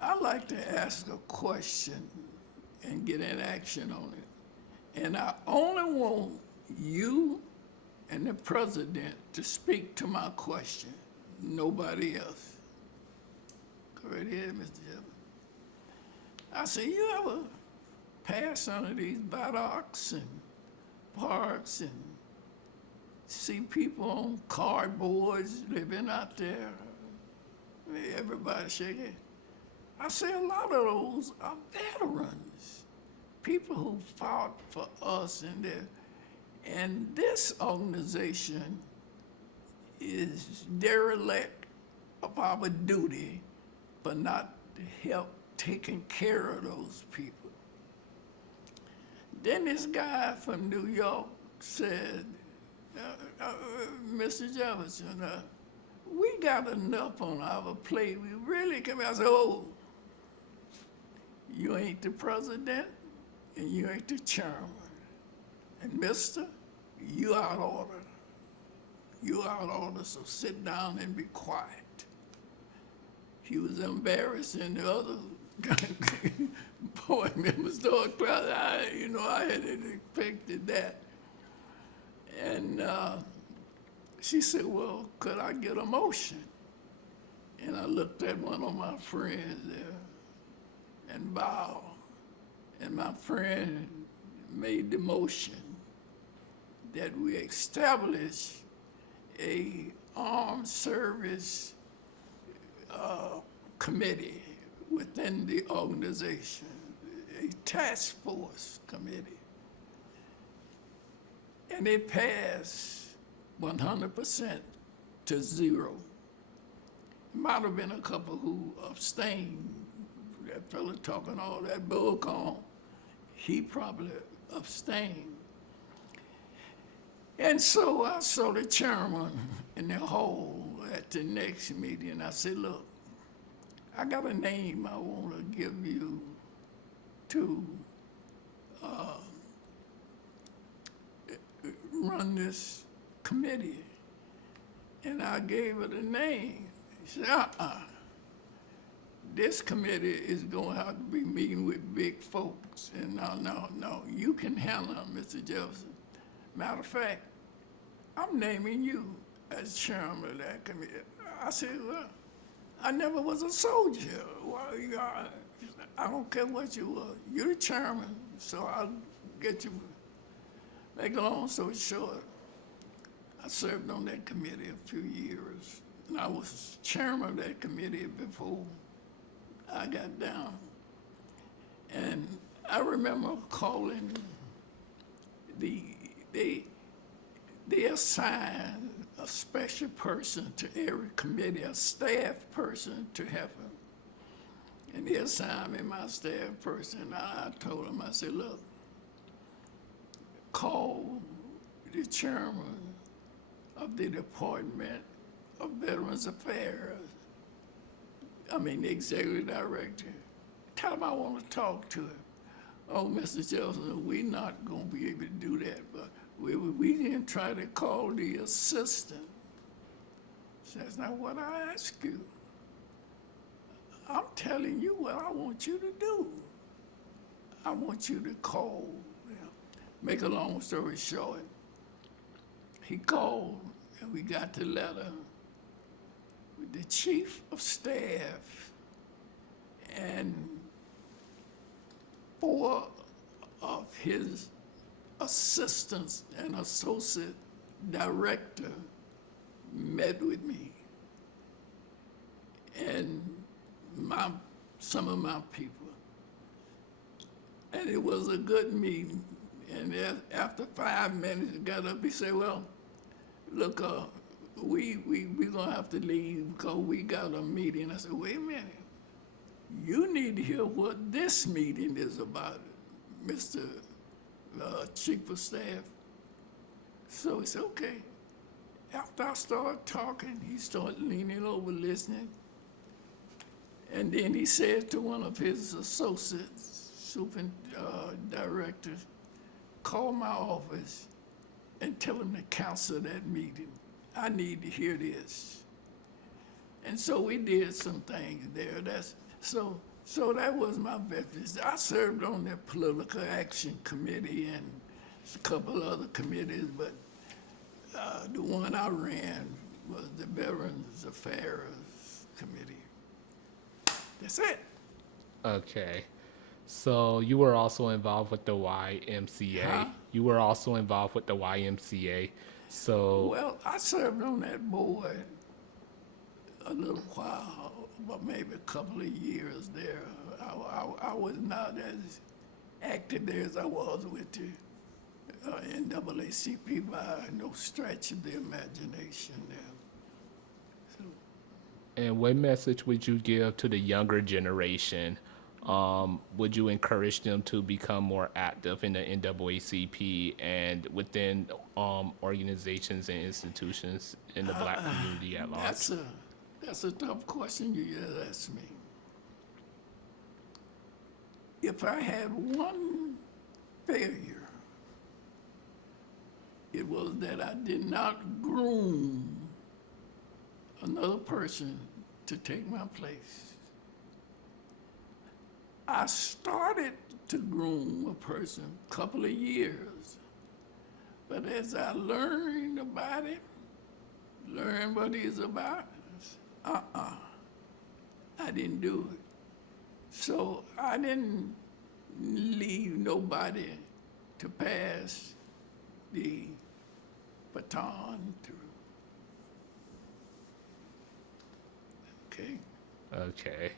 I'd like to ask a question and get an action on it. And I only want you and the president to speak to my question, nobody else. Go right ahead, Mr. Jefferson. I said, you ever pass under these buttocks and parks and see people on cardboards living out there? Everybody shaking. I say a lot of those are veterans, people who fought for us and this organization is derelict of our duty for not to help taking care of those people. Then this guy from New York said, Mr. Jefferson, we got enough on our plate. We really can. I said, oh, you ain't the president and you ain't the chairman. And mister, you out of order. You out of order, so sit down and be quiet. He was embarrassed and the other board members started crying. I hadn't expected that. And she said, well, could I get a motion? And I looked at one of my friends there and bowed. And my friend made the motion that we establish a armed service committee within the organization, a task force committee. And it passed 100% to 0. Might have been a couple who abstained. That fella talking all that bullcon, he probably abstained. And so I saw the chairman in the hall at the next meeting. I said, look, I got a name I want to give you to run this committee. And I gave it a name. He said, this committee is going to have to be meeting with big folks. And no, you can handle them, Mr. Jefferson. Matter of fact, I'm naming you as chairman of that committee. I said, well, I never was a soldier. Well, I don't care what you were. You're the chairman, so I'll get you. Make a long story short, I served on that committee a few years, and I was chairman of that committee before I got down. And I remember calling the, they, they assign a special person to every committee, a staff person to help them. And they assigned me my staff person, and I told him, I said, look, call the chairman of the Department of Veterans Affairs, the executive director. Tell him I want to talk to him. Oh, Mr. Jefferson, we're not going to be able to do that, but we didn't try to call the assistant. That's not what I asked you. I'm telling you what I want you to do. I want you to call them. Make a long story short, he called and we got the letter with the chief of staff and 4 of his assistants and associate director met with me. And some of my people. And it was a good meeting. And after 5 minutes, he got up, he said, well, look, we gonna have to leave because we got a meeting. I said, wait a minute. You need to hear what this meeting is about, Mr. Chief of Staff. So he said, okay. After I started talking, he started leaning over, listening. And then he said to one of his associates, directors, call my office and tell him to cancel that meeting. I need to hear this. And so we did some things there. So that was my business. I served on the Political Action Committee and a couple other committees, but the one I ran was the Veterans Affairs Committee. That's it. Okay. So you were also involved with the YMCA. Huh? You were also involved with the YMCA. So Well, I served on that board a little while, but maybe a couple of years there. I was not as active there as I was with the NAACP by no stretch of the imagination there. So, and what message would you give to the younger generation? Would you encourage them to become more active in the NAACP and within organizations and institutions in the Black community at large? That's a tough question you just asked me. If I had one failure, it was that I did not groom another person to take my place. I started to groom a person a couple of years, but as I learned about it, learned what he's about, I didn't do it. So I didn't leave nobody to pass the baton to. Okay. Okay.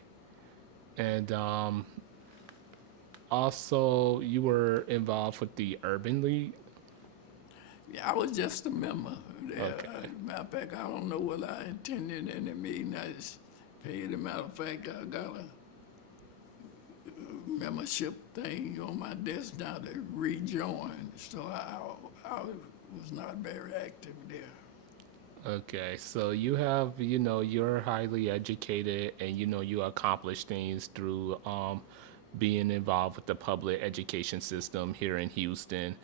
And also, you were involved with the Urban League? Yeah, I was just a member there. Okay. Matter of fact, I don't know whether I attended any meeting. I just paid. As a matter of fact, I got a membership thing on my desk now to rejoin. So I was not very active there. Okay, so you have, you're highly educated and, you accomplish things through being involved with the public education system here in Houston.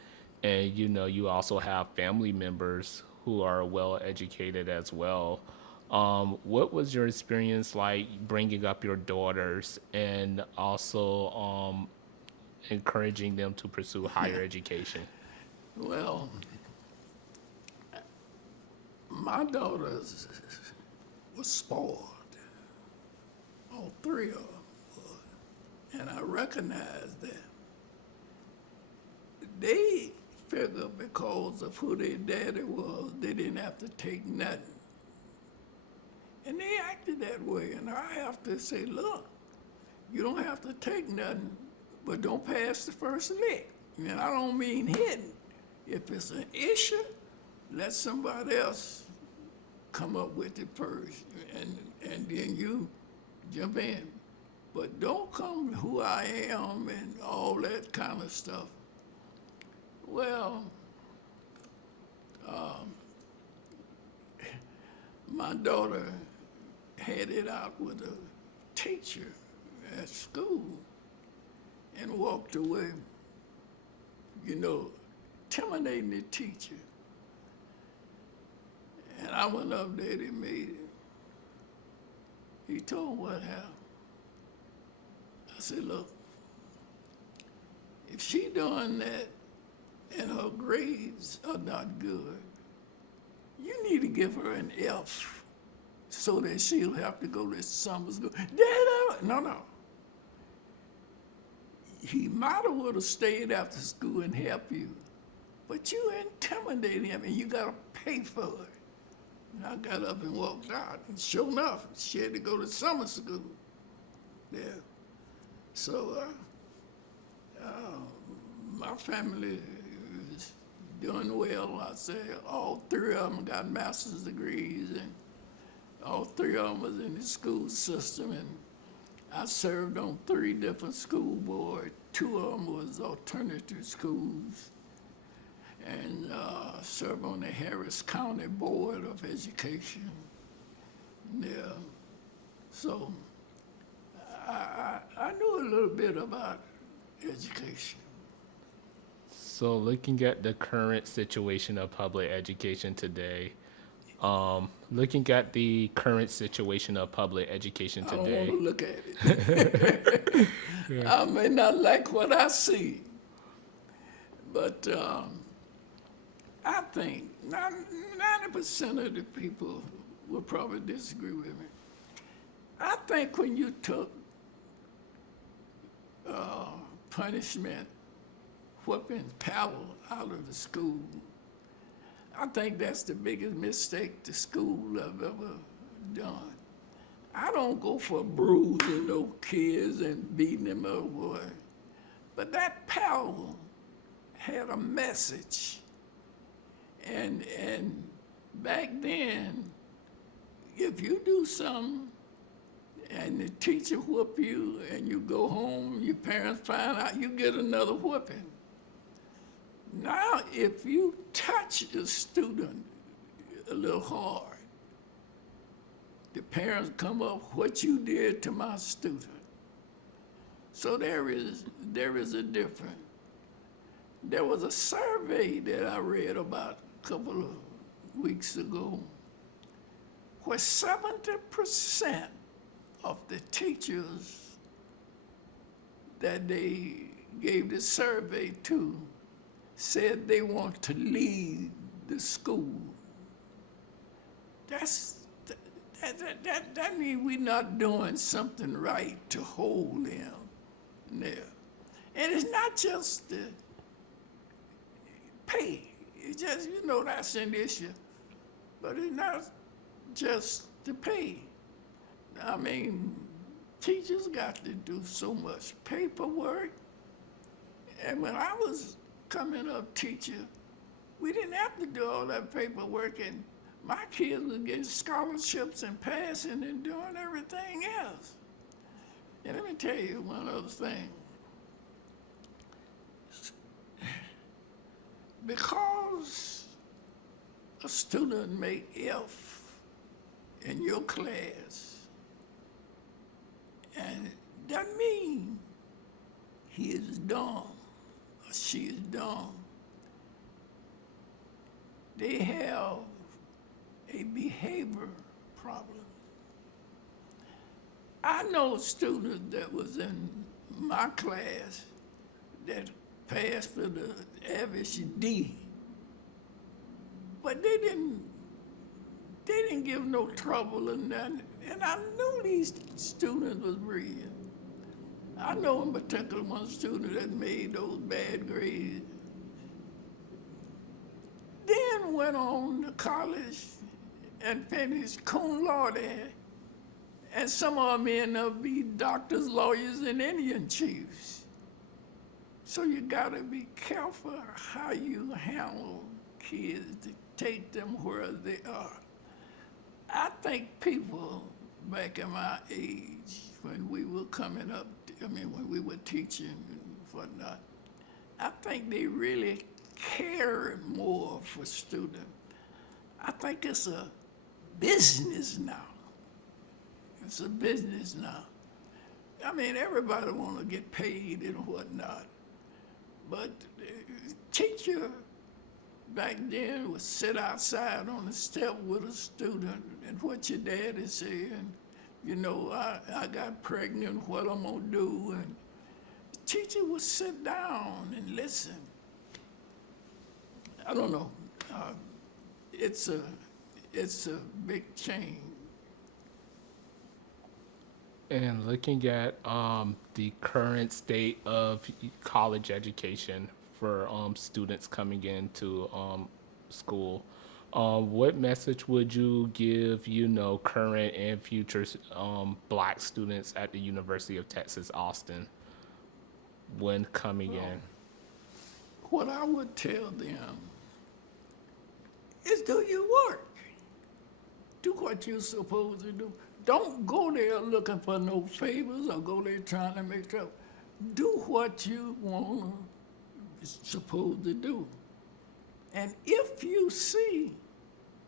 And, you also have family members who are well educated as well. What was your experience like bringing up your daughters and also encouraging them to pursue higher education? Well, my daughters were spoiled. All 3 of them were. And I recognized that. They figured because of who their daddy was, they didn't have to take nothing. And they acted that way. And I have to say, look, you don't have to take nothing, but don't pass the first lick. And I don't mean hitting. If it's an issue, let somebody else come up with it first, and then you jump in. But don't come who I am and all that kind of stuff. Well, my daughter had it out with a teacher at school and walked away, intimidating the teacher. And I went up there to meet him. He told what happened. I said, look, if she doing that and her grades are not good, you need to give her an F so that she'll have to go to summer school. No. He might have would have stayed after school and helped you, but you intimidated him and you got to pay for it. And I got up and walked out, and sure enough, she had to go to summer school there. So my family is doing well. I say all three of them got master's degrees, and all three of them was in the school system. And I served on 3 different school boards. 2 of them was alternative schools, and served on the Harris County Board of Education. Yeah, so I knew a little bit about education. So looking at the current situation of public education today, I don't want to look at it. I may not like what I see, but I think 90% of the people will probably disagree with me. I think when you took punishment, whipping, paddle out of the school, I think that's the biggest mistake the school have ever done. I don't go for bruising those kids and beating them up, boy. But that paddle had a message. And back then, if you do something and the teacher whoop you and you go home, your parents find out, you get another whooping. Now, if you touch a student a little hard, the parents come up, what you did to my student. So there is a difference. There was a survey that I read about a couple of weeks ago where 70% of the teachers that they gave the survey to said they want to leave the school. That means we're not doing something right to hold them there. And it's not just the pay. It's just, that's an issue. But it's not just the pay. I mean, teachers got to do so much paperwork. And when I was coming up teacher, we didn't have to do all that paperwork, and my kids were getting scholarships and passing and doing everything else. And let me tell you one other thing. Because a student made F in your class, and that means he is dumb or she is dumb. They have a behavior problem. I know students that was in my class that passed with the average D, but they didn't give no trouble in that. And I knew these students was brilliant. I know in particular one student that made those bad grades. Then went on to college and finished cum laude, and some of them ended up being doctors, lawyers, and Indian chiefs. So you gotta be careful how you handle kids to take them where they are. I think people back in my age, when we were coming up, when we were teaching and whatnot, I think they really cared more for students. I think it's a business now. It's a business now. I mean, everybody want to get paid and whatnot, but teacher back then would sit outside on the step with a student and what your daddy saying, you know, I got pregnant, what I'm gonna do, and the teacher would sit down and listen. I don't know. It's a big change. And looking at the current state of college education for students coming into school, what message would you give, current and future Black students at the University of Texas, Austin, when coming in? What I would tell them is do your work. Do what you're supposed to do. Don't go there looking for no favors or go there trying to make trouble. Do what you supposed to do. And if you see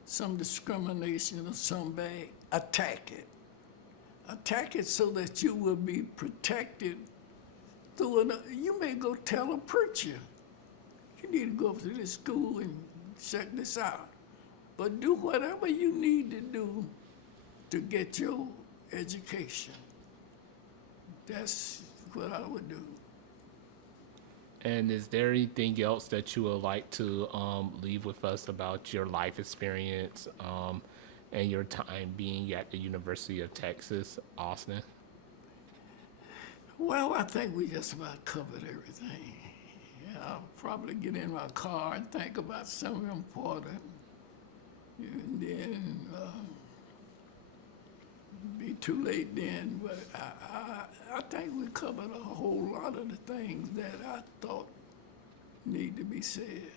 some discrimination or some bad, attack it. Attack it so that you will be protected through you may go tell a preacher, you need to go up to this school and check this out. But do whatever you need to do to get your education. That's what I would do. And is there anything else that you would like to leave with us about your life experience and your time being at the University of Texas, Austin? Well, I think we just about covered everything. Yeah, I'll probably get in my car and think about something important. And then be too late then, but I think we covered a whole lot of the things that I thought need to be said.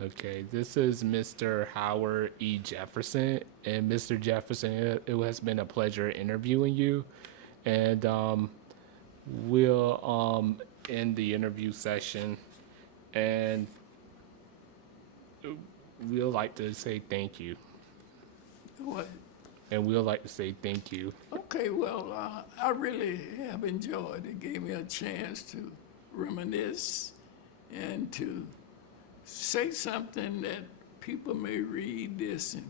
Okay, this is Mr. Howard E. Jefferson. And Mr. Jefferson, it has been a pleasure interviewing you. And we'll end the interview session. And we'd like to say thank you. What? And we'd like to say thank you. Okay, well, I really have enjoyed it. It gave me a chance to reminisce and to say something that people may read this and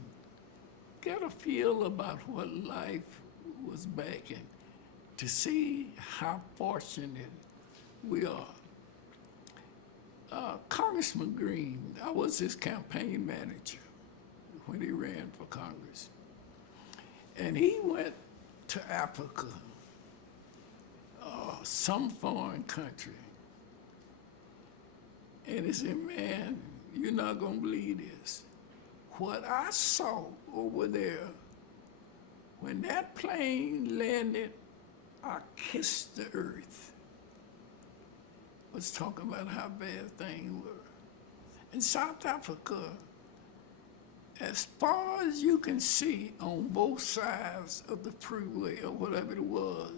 get a feel about what life was back in, to see how fortunate we are. Congressman Green, I was his campaign manager when he ran for Congress. And he went to Africa, some foreign country. And he said, man, you're not gonna believe this. What I saw over there, when that plane landed, I kissed the earth. Was talking about how bad things were. In South Africa, as far as you can see on both sides of the freeway or whatever it was,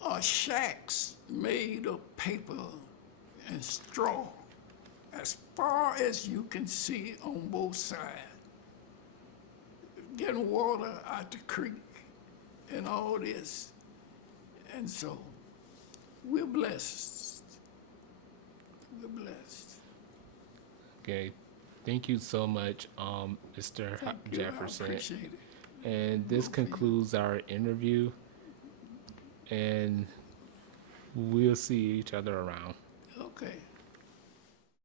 are shacks made of paper and straw, as far as you can see on both sides. Getting water out the creek and all this. And so, we're blessed. We're blessed. Okay. Thank you so much, Mr. Thank you. Jefferson. I appreciate it. And this concludes our interview. And we'll see each other around. Okay.